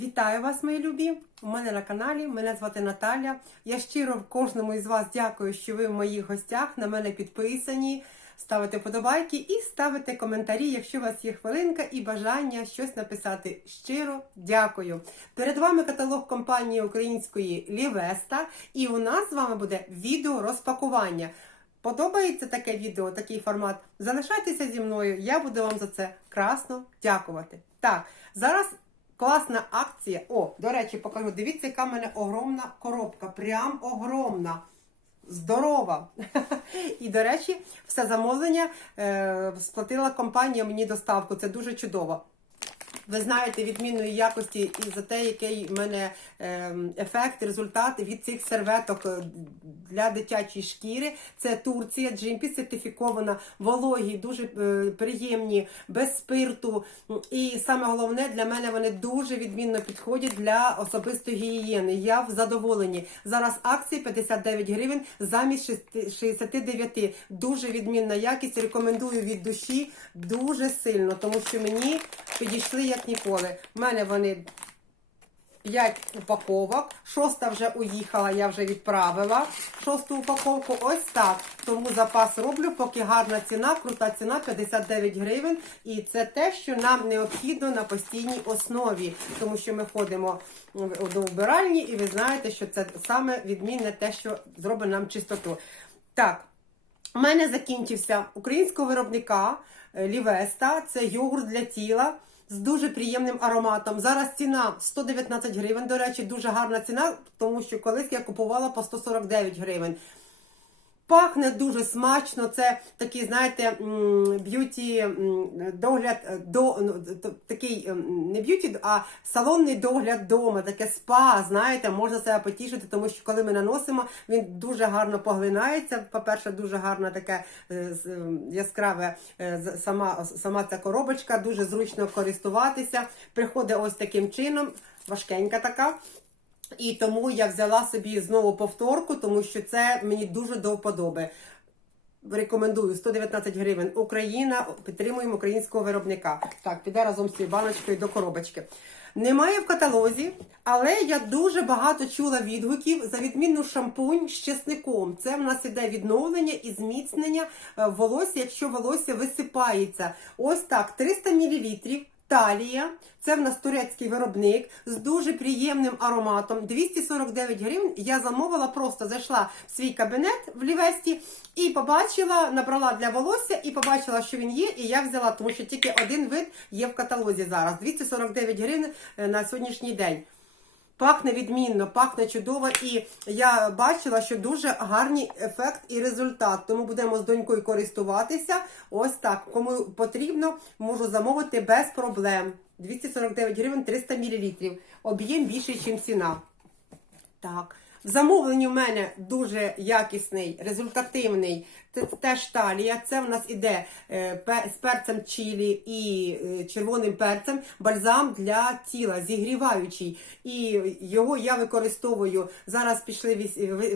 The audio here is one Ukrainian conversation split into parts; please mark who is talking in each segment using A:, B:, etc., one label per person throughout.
A: Вітаю вас, мої любі! У мене на каналі. Мене звати Наталя. Я щиро кожному із вас дякую, що ви в моїх гостях на мене підписані. Ставите подобайки і ставите коментарі, якщо у вас є хвилинка і бажання щось написати. Щиро дякую. Перед вами каталог компанії української Лівеста, і у нас з вами буде відео розпакування. Подобається таке відео, такий формат? Залишайтеся зі мною, я буду вам за це красно дякувати. Так, зараз класна акція. О, до речі, покажу. Дивіться, яка в мене огромна коробка. Прям огромна. Здорова! І, до речі, все замовлення е, сплатила компанія мені доставку. Це дуже чудово. Ви знаєте відмінної якості і за те, який в мене е, ефект, результат від цих серветок е, для дитячої шкіри. Це Турція, GMP сертифікована, вологі, дуже е, приємні, без спирту. І саме головне для мене вони дуже відмінно підходять для особистої гігієни. Я в задоволенні. Зараз акції 59 гривень замість 69. Дуже відмінна якість. Рекомендую від душі дуже сильно, тому що мені підійшли як ніколи. У мене вони 5 упаковок. Шоста вже уїхала, я вже відправила шосту упаковку. Ось так. Тому запас роблю, поки гарна ціна, крута ціна 59 гривень. І це те, що нам необхідно на постійній основі, тому що ми ходимо до вбиральні, і ви знаєте, що це саме відмінне те, що зробить нам чистоту. Так. У мене закінчився українського виробника е, Лівеста. Це йогурт для тіла з дуже приємним ароматом. Зараз ціна 119 гривень. До речі, дуже гарна ціна, тому що колись я купувала по 149 гривень. Пахне дуже смачно. Це такий, знаєте, б'юті догляд е, до ну, такий не б'юті, а салонний догляд вдома, таке спа. Знаєте, можна себе потішити, тому що коли ми наносимо, він дуже гарно поглинається. По-перше, дуже гарно таке е, ем, яскраве е, сама, сама ця коробочка, дуже зручно користуватися. Приходить ось таким чином, важкенька така. І тому я взяла собі знову повторку, тому що це мені дуже до вподоби. Рекомендую 119 гривень. Україна, підтримуємо українського виробника. Так, піде разом з цією баночкою до коробочки. Немає в каталозі, але я дуже багато чула відгуків за відмінну шампунь з чесником. Це в нас іде відновлення і зміцнення е, волосся, якщо волосся висипається. Ось так, 300 мл. Талія, це в нас турецький виробник з дуже приємним ароматом. 249 гривень. Я замовила, просто зайшла в свій кабінет в Лівесті і побачила, набрала для волосся і побачила, що він є. І я взяла, тому що тільки один вид є в каталозі зараз. 249 гривень е, на сьогоднішній день. Пахне відмінно, пахне чудово, і я бачила, що дуже гарний ефект і результат. Тому будемо з донькою користуватися. Ось так. Кому потрібно, можу замовити без проблем. 249 гривень 300 мл. Об'єм більший, ніж ціна. Так. В замовленні в мене дуже якісний, результативний. Теж талія. Це в нас іде е, з перцем чилі і е, червоним перцем бальзам для тіла, зігріваючий. І його я використовую. Зараз пішли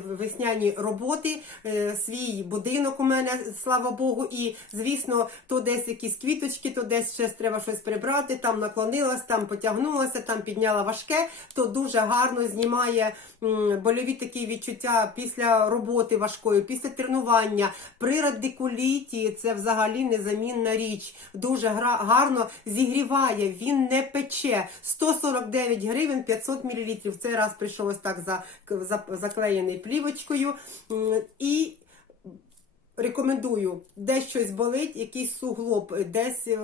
A: весняні роботи. е, Свій будинок у мене, слава Богу. І звісно, то десь якісь квіточки, то десь щось треба щось прибрати. Там наклонилась, там потягнулася, там підняла важке. То дуже гарно знімає м, больові такі відчуття після роботи важкої, після тренування. При радикуліті це взагалі незамінна річ. Дуже гарно зігріває, він не пече. 149 гривень 500 мл. В цей раз прийшов ось так за, за, заклеєний плівочкою. І Рекомендую, десь щось болить, якийсь суглоб, десь е,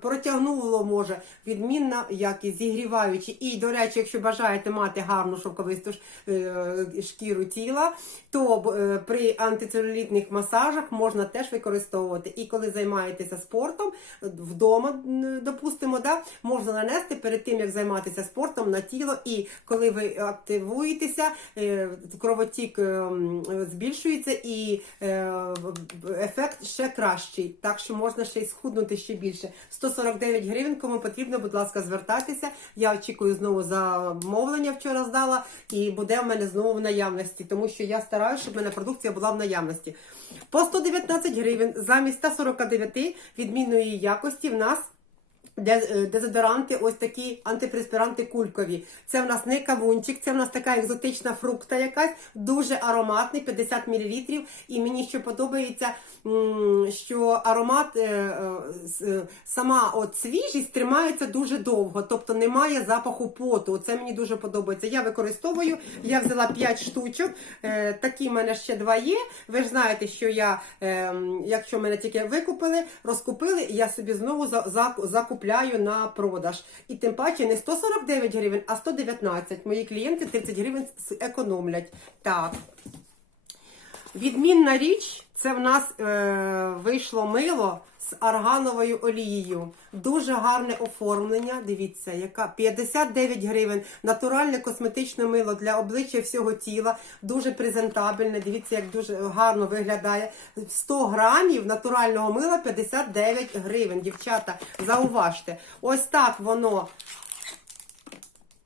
A: протягнуло може відмінна якість, зігріваючи. І, до речі, якщо бажаєте мати гарну шовковисту е, шкіру тіла, то е, при антицелюлітних масажах можна теж використовувати. І коли займаєтеся спортом е, вдома, допустимо, да, можна нанести перед тим, як займатися спортом на тіло. І коли ви активуєтеся, е, кровотік е, збільшується і е, ефект ще кращий. Так що можна ще й схуднути ще більше. 149 гривень, кому потрібно, будь ласка, звертайтеся. Я очікую знову замовлення вчора здала, і буде в мене знову в наявності, тому що я стараюся, щоб в мене продукція була в наявності. По 119 гривень замість 149 відмінної якості в нас дезодоранти, ось такі антипреспіранти кулькові. Це в нас не кавунчик, це в нас така екзотична фрукта якась, дуже ароматний, 50 мл. І мені що подобається, що аромат, е, е, е, сама от свіжість тримається дуже довго, тобто немає запаху поту. Це мені дуже подобається. Я використовую, я взяла 5 штучок, е, такі в мене ще два є. Ви ж знаєте, що я, е, якщо мене тільки викупили, розкупили, я собі знову за, за, закупляю на продаж. І тим паче не 149 гривень, а 119. Мої клієнти 30 гривень економлять. Так. Відмінна річ, це в нас е, вийшло мило з аргановою олією. Дуже гарне оформлення. Дивіться, яка 59 гривень. Натуральне косметичне мило для обличчя всього тіла. Дуже презентабельне. Дивіться, як дуже гарно виглядає. 100 грамів натурального мила 59 гривень. Дівчата, зауважте. Ось так воно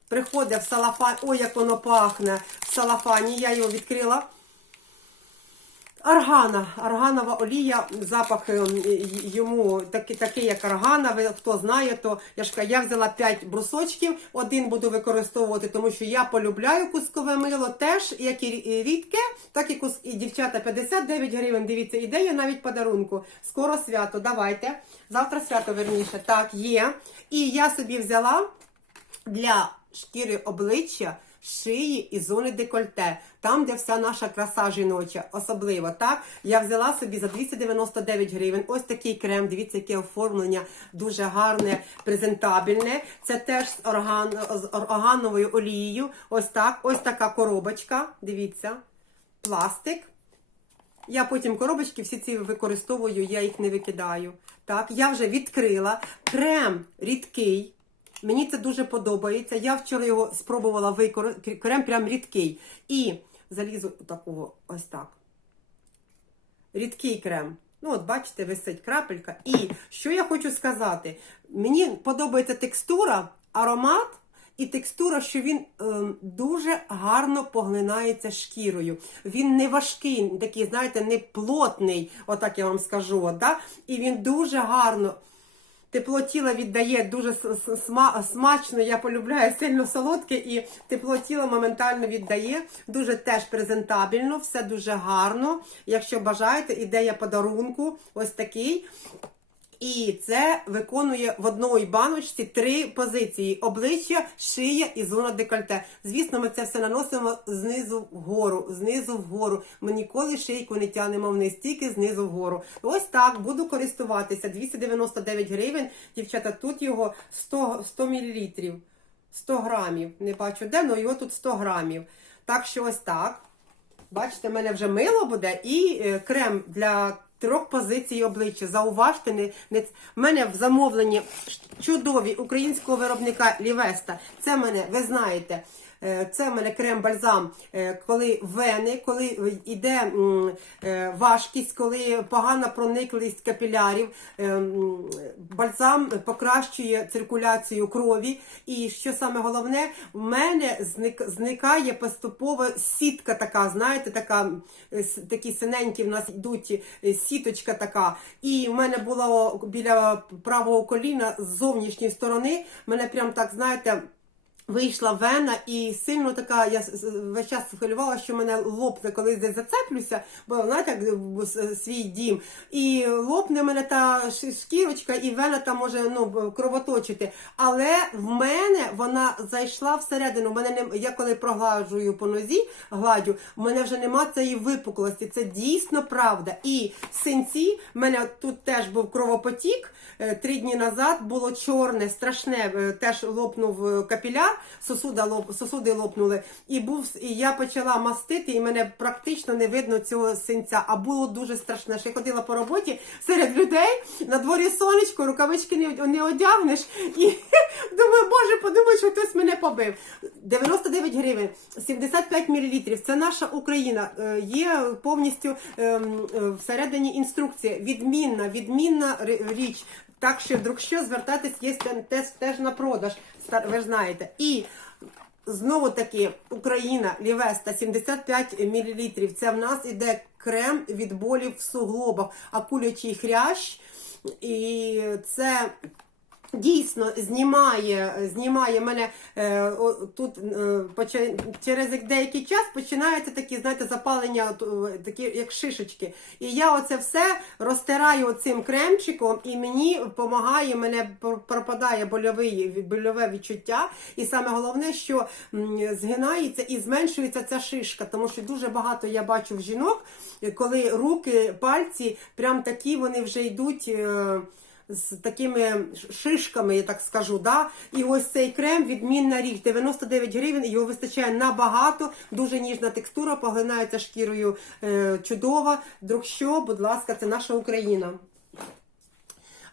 A: приходить в салафан. Ой, як воно пахне в салафані. Я його відкрила. Аргана, арганова олія, запах е, йому такий, такий як аргана. Хто знає, то я ж я взяла 5 брусочків, один буду використовувати, тому що я полюбляю кускове мило, теж як і рідке, так і кус і дівчата 59 гривень. Дивіться, ідея навіть подарунку. Скоро свято. Давайте. Завтра свято верніше. Так, є. І я собі взяла для шкіри обличчя, шиї і зони декольте, там, де вся наша краса жіноча, особливо так. Я взяла собі за 299 гривень. Ось такий крем. Дивіться, яке оформлення дуже гарне, презентабельне. Це теж з, орган, з органовою олією. Ось так. Ось така коробочка. Дивіться, пластик. Я потім коробочки всі ці використовую, я їх не викидаю. Так, я вже відкрила. Крем рідкий. Мені це дуже подобається. Я вчора його спробувала використати. Крем прям рідкий. І залізу такого ось так. Рідкий крем. Ну, от бачите, висить крапелька. І що я хочу сказати? Мені подобається текстура, аромат і текстура, що він ем, дуже гарно поглинається шкірою. Він не важкий, такий, знаєте, не плотний, отак я вам скажу. Да? І він дуже гарно. Тепло тіла віддає дуже смачно. Я полюбляю сильно солодке, і тепло тіла моментально віддає. Дуже теж презентабельно, все дуже гарно. Якщо бажаєте, ідея подарунку ось такий. І це виконує в одній баночці три позиції: обличчя, шия і зона декольте. Звісно, ми це все наносимо знизу вгору, знизу вгору. Ми ніколи шийку не тянемо вниз, тільки знизу вгору. Ось так буду користуватися. 299 гривень. Дівчата, тут його 100, 100 мл. 100 грамів. Не бачу де, але його тут 100 грамів. Так що ось так. Бачите, в мене вже мило буде і е, крем для трьох позицій обличчя. Зауважте, не, не... в мене в замовленні чудові українського виробника Лівеста. Це мене, ви знаєте. Е, Це в мене крем-бальзам, е, коли вени, коли йде е, важкість, коли погана прониклість капілярів. Бальзам покращує циркуляцію крові. І що саме головне, в мене зникає поступово сітка така, знаєте, така, такі синенькі в нас йдуть сіточка така. І в мене було біля правого коліна з зовнішньої сторони, мене прям так, знаєте. Вийшла вена і сильно така, я весь час хвилювала, що мене лопне, коли десь зацеплюся, бо знаєте, як свій дім. І лопне мене та шкірочка, і вена там може ну, кровоточити. Але в мене вона зайшла всередину. Мене не я коли прогладжую по нозі, гладю, в мене вже нема цієї випуклості. Це дійсно правда. І синці, в мене тут теж був кровопотік. Е, Три дні назад було чорне, страшне, е, теж лопнув е, капіляр, сосуда лоп, сосуди лопнули. І був і я почала мастити, і мене практично не видно цього синця. А було дуже страшне. Що я ходила по роботі серед людей, на дворі сонечко, рукавички не, не одягнеш. І думаю, боже, подумай, що хтось мене побив. 99 гривень, 75 мл. Це наша Україна. Е, Є повністю ем, е, всередині інструкція. Відмінна, відмінна річ. Так що, вдруг що, звертатись є тест теж, теж на продаж, ви знаєте. І знову таки Україна, Лівеста, 75 мл. Це в нас іде крем від болів в суглобах, акулячий хрящ. І це Дійсно знімає, знімає мене е, о, тут е, поча- через деякий час починається такі, знаєте, запалення, такі як шишечки. І я оце все розтираю цим кремчиком, і мені допомагає, мене пр- пропадає больовий, больове відчуття. І саме головне, що згинається і зменшується ця шишка, тому що дуже багато я бачу в жінок, коли руки, пальці, прям такі вони вже йдуть. е, з такими шишками, я так скажу. Да? І ось цей крем відмінна річ. 99 гривень, його вистачає набагато, дуже ніжна текстура, поглинається шкірою е, чудова. Друг що, будь ласка, це наша Україна.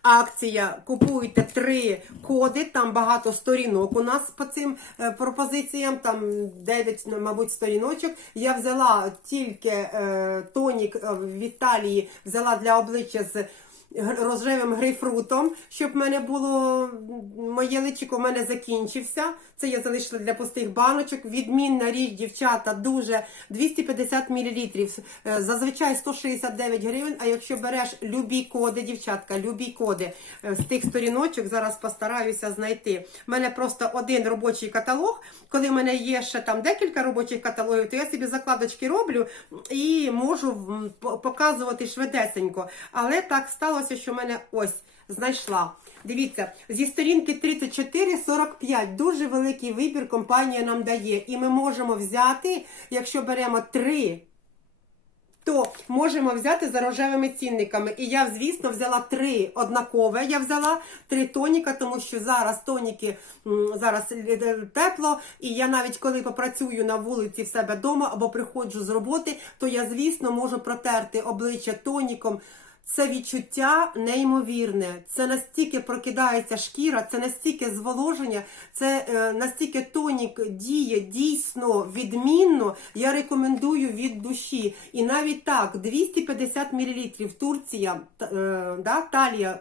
A: Акція купуйте три коди, там багато сторінок у нас по цим е, пропозиціям, там 9, мабуть, сторіночок. Я взяла тільки е, тонік е, в Італії, взяла для обличчя з рожевим грейпфрутом, щоб в мене було моє личико в мене закінчився. Це я залишила для пустих баночок. Відмінна річ, дівчата, дуже 250 мл. Зазвичай 169 гривень. А якщо береш любі коди, дівчатка, любі коди е, з тих сторіночок, зараз постараюся знайти. У мене просто один робочий каталог. Коли в мене є ще там декілька робочих каталогів, то я собі закладочки роблю і можу показувати швидесенько. Але так сталося, що в мене ось знайшла. Дивіться, зі сторінки 34-45 дуже великий вибір компанія нам дає. І ми можемо взяти, якщо беремо три то можемо взяти за рожевими цінниками. І я, звісно, взяла три однакове. Я взяла три тоніка, тому що зараз тоніки зараз тепло. І я навіть коли попрацюю на вулиці в себе вдома або приходжу з роботи, то я, звісно, можу протерти обличчя тоніком. Це відчуття неймовірне. Це настільки прокидається шкіра, це настільки зволоження, це е, настільки тонік діє дійсно відмінно. Я рекомендую від душі. І навіть так, 250 мл Турція, е, да, Талія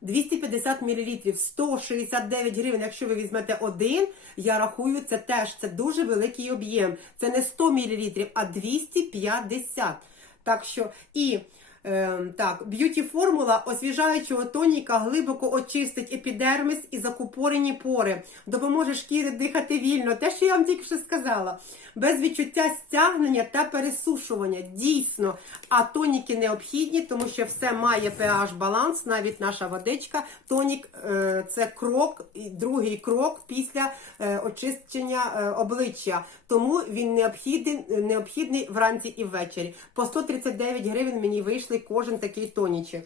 A: 250 мл, 169 гривень. Якщо ви візьмете один, я рахую, це теж це дуже великий об'єм. Це не 100 мл, а 250. Так що і. Е, так, б'юті формула освіжаючого тоніка глибоко очистить епідермис і закупорені пори, допоможе шкірі дихати вільно. Те, що я вам тільки що сказала, без відчуття стягнення та пересушування. Дійсно, а тоніки необхідні, тому що все має pH баланс, навіть наша водичка. Тонік е, це крок, другий крок після е, очищення е, обличчя. Тому він необхідний, необхідний вранці і ввечері. По 139 гривень мені кожен такий тонічок.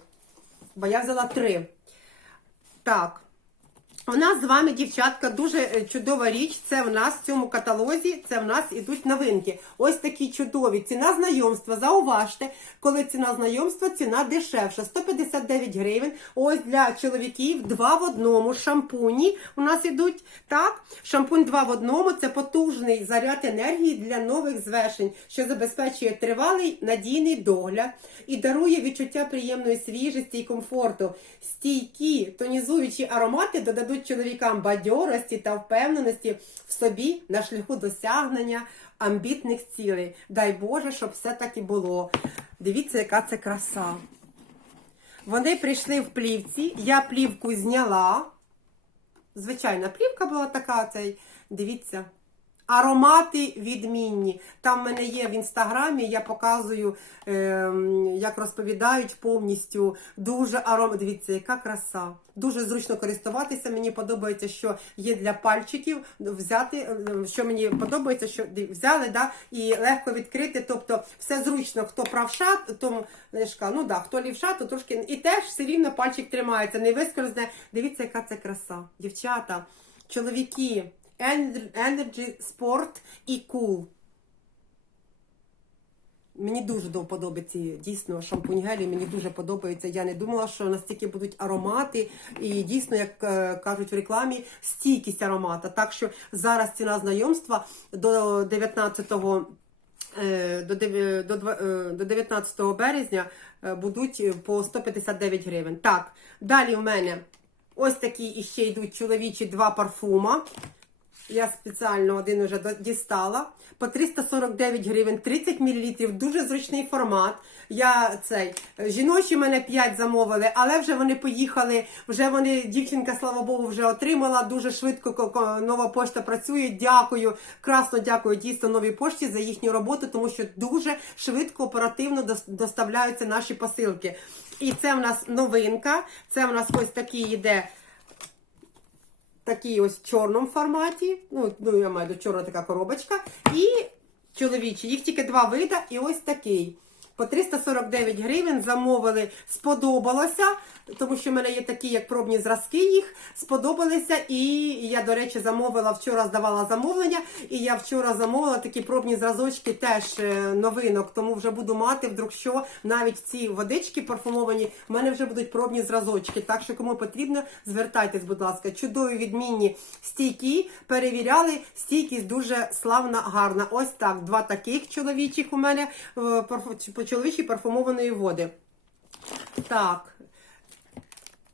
A: Бо я взяла три. Так. У нас з вами, дівчатка, дуже е, чудова річ. Це в нас в цьому каталозі, це в нас ідуть новинки. Ось такі чудові. Ціна знайомства. Зауважте, коли ціна знайомства, ціна дешевша. 159 гривень. Ось для чоловіків два в одному шампуні. У нас ідуть так. Шампунь два в одному це потужний заряд енергії для нових звершень, що забезпечує тривалий надійний догляд і дарує відчуття приємної свіжості і комфорту. Стійкі тонізуючі аромати додадуть чоловікам бадьорості та впевненості в собі на шляху досягнення амбітних цілей. Дай Боже, щоб все так і було. Дивіться, яка це краса. Вони прийшли в плівці, я плівку зняла. Звичайна плівка була така, цей, дивіться. Аромати відмінні. Там в мене є в інстаграмі, я показую, ем, як розповідають повністю. Дуже аром... Дивіться, яка краса. Дуже зручно користуватися. Мені подобається, що є для пальчиків взяти. е, Що мені подобається, що взяли, да, і легко відкрити. Тобто все зручно, хто правша, то знаєш, ка, ну да, хто лівша, то трошки і теж все рівно пальчик тримається. Не вискользне. Дивіться, яка це краса. Дівчата, чоловіки. Energy Sport і Cool. Мені дуже до дійсно шампунь гелі, мені дуже подобається. Я не думала, що настільки будуть аромати, і дійсно, як е, кажуть в рекламі, стійкість аромата. Так що зараз ціна знайомства до 19-го е, до дев- до два- е, до 19 березня будуть по 159 гривень. Так, далі в мене ось такі іще йдуть чоловічі два парфума. Я спеціально один уже дістала. По 349 гривень, 30 мл, дуже зручний формат. Я цей жіночі мене 5 замовили, але вже вони поїхали. Вже вони, дівчинка, слава Богу, вже отримала. Дуже швидко ко- ко- нова пошта працює. Дякую, красно дякую дійсно новій пошті за їхню роботу, тому що дуже швидко, оперативно дос- доставляються наші посилки. І це в нас новинка. Це в нас ось такий йде такий ось чорному форматі. Ну, ну я маю до чорна така коробочка. І чоловічі. Їх тільки два вида, і ось такий. По 349 гривень замовили, сподобалося, тому що в мене є такі, як пробні зразки їх, сподобалися. І я, до речі, замовила вчора, здавала замовлення. І я вчора замовила такі пробні зразочки теж е, новинок, тому вже буду мати, вдруг що навіть ці водички парфумовані, в мене вже будуть пробні зразочки. Так що кому потрібно, звертайтесь, будь ласка. Чудові відмінні стійкі, перевіряли, стійкість дуже славна, гарна. Ось так, два таких чоловічих у мене чоловічій парфумованої води. Так.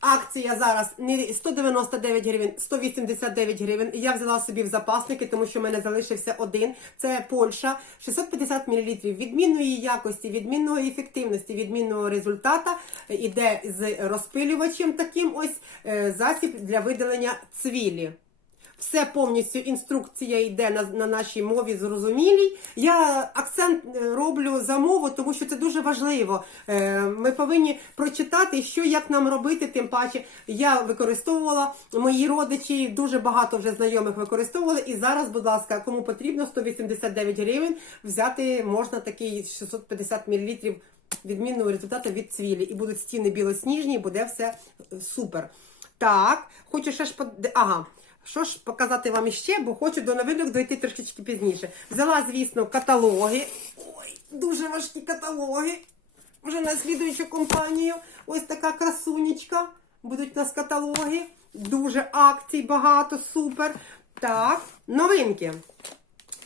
A: Акція зараз не 199 гривень, 189 гривень. Я взяла собі в запасники, тому що в мене залишився один. Це Польща, 650 мл. Відмінної якості, відмінної ефективності, відмінного результата. Іде з розпилювачем таким ось е, засіб для видалення цвілі. Все повністю інструкція йде на, на нашій мові зрозумілій. Я акцент е, роблю за мову, тому що це дуже важливо. Е, Ми повинні прочитати, що як нам робити. Тим паче я використовувала мої родичі, дуже багато вже знайомих використовували. І зараз, будь ласка, кому потрібно 189 гривень взяти можна такий 650 мл відмінного результату від цвілі. І будуть стіни білосніжні, буде все супер. Так, хочу ще ж под... Ага. Що ж показати вам іще, бо хочу до новинок дойти трошечки пізніше. Взяла, звісно, каталоги. Ой, дуже важкі каталоги. Вже на слідуючу компанію. Ось така красунечка. Будуть у нас каталоги. Дуже акцій багато, супер. Так, новинки.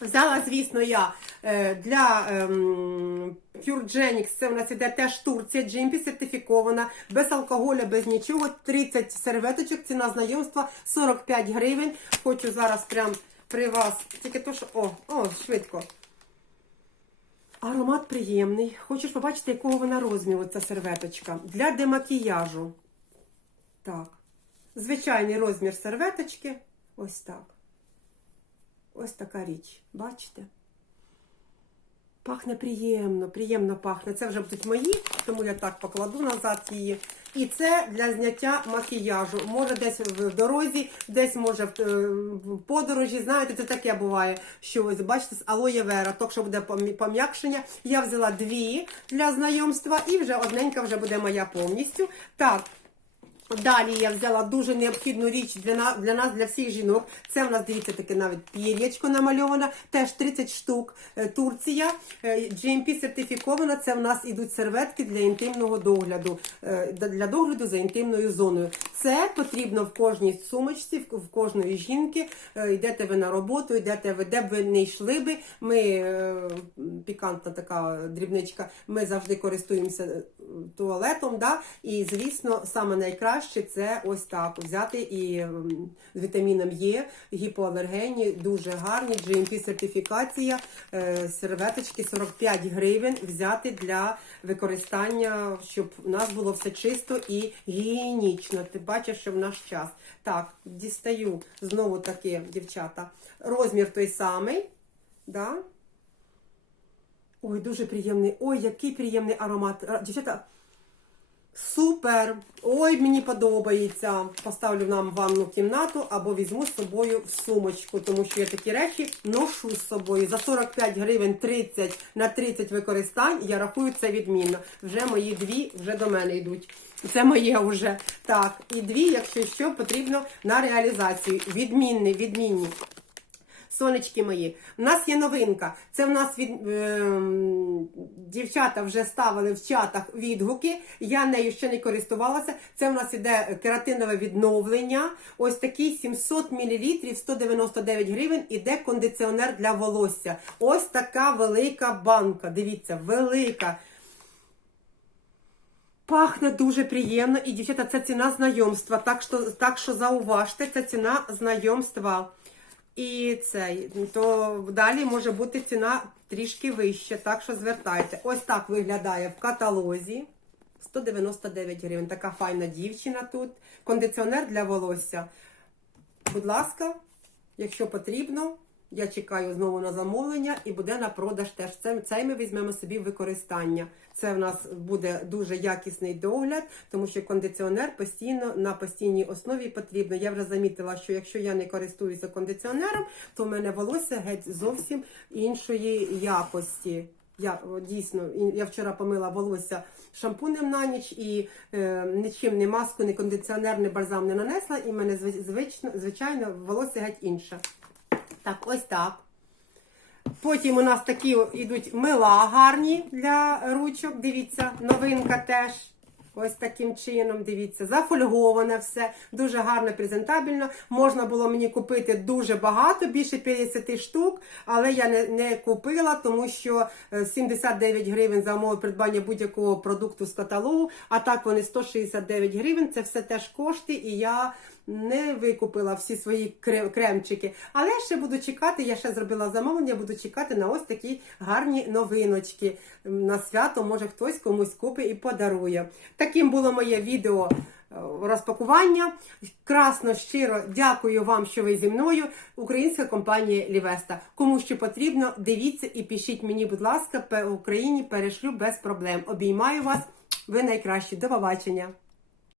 A: Взяла, звісно, я е, для ем, Purgenix, це у нас іде теж Турція, Джимпі сертифікована, без алкоголю, без нічого, 30 серветочок, ціна знайомства 45 гривень. Хочу зараз прям при вас, тільки то, що, о, о, швидко. Аромат приємний. Хочеш побачити, якого вона розміру, ця серветочка. Для демакіяжу. Так. Звичайний розмір серветочки. Ось так. Ось така річ. Бачите? Пахне приємно, приємно пахне. Це вже будуть мої, тому я так покладу назад її. І це для зняття макіяжу. Може десь в дорозі, десь може в, е, подорожі. Знаєте, це таке буває. Що ось бачите, з алоє вера, так що буде пом'якшення. Я взяла дві для знайомства, і вже одненька вже буде моя повністю. Так. Далі я взяла дуже необхідну річ для нас, для нас, для всіх жінок. Це в нас, дивіться, таке навіть пір'ячко намальоване, теж 30 штук. Е, Турція, е, GMP сертифікована. Це в нас ідуть серветки для інтимного догляду, е, для догляду за інтимною зоною. Це потрібно в кожній сумочці, в кожної жінки. Йдете ви на роботу, йдете ви, де б ви не йшли би. Ми пікантна така дрібничка. Ми завжди користуємося туалетом. Да? І звісно, саме найкраще це ось так взяти і з вітаміном Е, гіпоалергенні, дуже гарні. GMP сертифікація, е, серветочки 45 гривень взяти для використання, щоб у нас було все чисто і гігієнічно. Ти бачиш, що в наш час. Так, дістаю знову таки, дівчата. Розмір той самий. Да? Ой, дуже приємний. Ой, який приємний аромат. Дівчата, супер! Ой, мені подобається. Поставлю нам ванну кімнату або візьму з собою в сумочку, тому що я такі речі ношу з собою. За 45 гривень 30 на 30 використань. Я рахую це відмінно. Вже мої дві вже до мене йдуть. Це моє вже. Так, і дві, якщо що, потрібно на реалізацію. Відмінні, відмінні. Сонечки мої, в нас є новинка. Це в нас від ем, дівчата вже ставили в чатах відгуки. Я нею ще не користувалася. Це в нас іде кератинове відновлення. Ось такий 700 мл, 199 гривень. Іде кондиціонер для волосся. Ось така велика банка. Дивіться, велика. Пахне дуже приємно. І, дівчата, це ціна знайомства. Так що, так що зауважте, це ціна знайомства. І цей, то далі може бути ціна трішки вища, так що звертайте. Ось так виглядає в каталозі. 199 гривень. Така файна дівчина тут. Кондиціонер для волосся. Будь ласка, якщо потрібно, я чекаю знову на замовлення і буде на продаж теж. Це, цей ми візьмемо собі в використання. Це в нас буде дуже якісний догляд, тому що кондиціонер постійно на постійній основі потрібно. Я вже замітила, що якщо я не користуюся кондиціонером, то в мене волосся геть зовсім іншої якості. Я дійсно я вчора помила волосся шампунем на ніч і е, нічим не маску, ні кондиціонер, ні бальзам не нанесла, і в мене зви- звично, звичайно волосся геть інше. Так, ось так. Потім у нас такі йдуть мила гарні для ручок. Дивіться, новинка теж. Ось таким чином, дивіться, зафольговане все, дуже гарно, презентабельно. Можна було мені купити дуже багато, більше 50 штук, але я не, не купила, тому що е, 79 гривень за умови придбання будь-якого продукту з каталогу, а так вони 169 гривень. Це все теж кошти, і я не викупила всі свої кремчики. Але ще буду чекати, я ще зробила замовлення, буду чекати на ось такі гарні новиночки. На свято, може хтось комусь купить і подарує. Таким було моє відео е, розпакування. Красно, щиро дякую вам, що ви зі мною. Українська компанія Лівеста. Кому що потрібно, дивіться і пишіть мені, будь ласка, в Україні перешлю без проблем. Обіймаю вас. Ви найкращі. До побачення.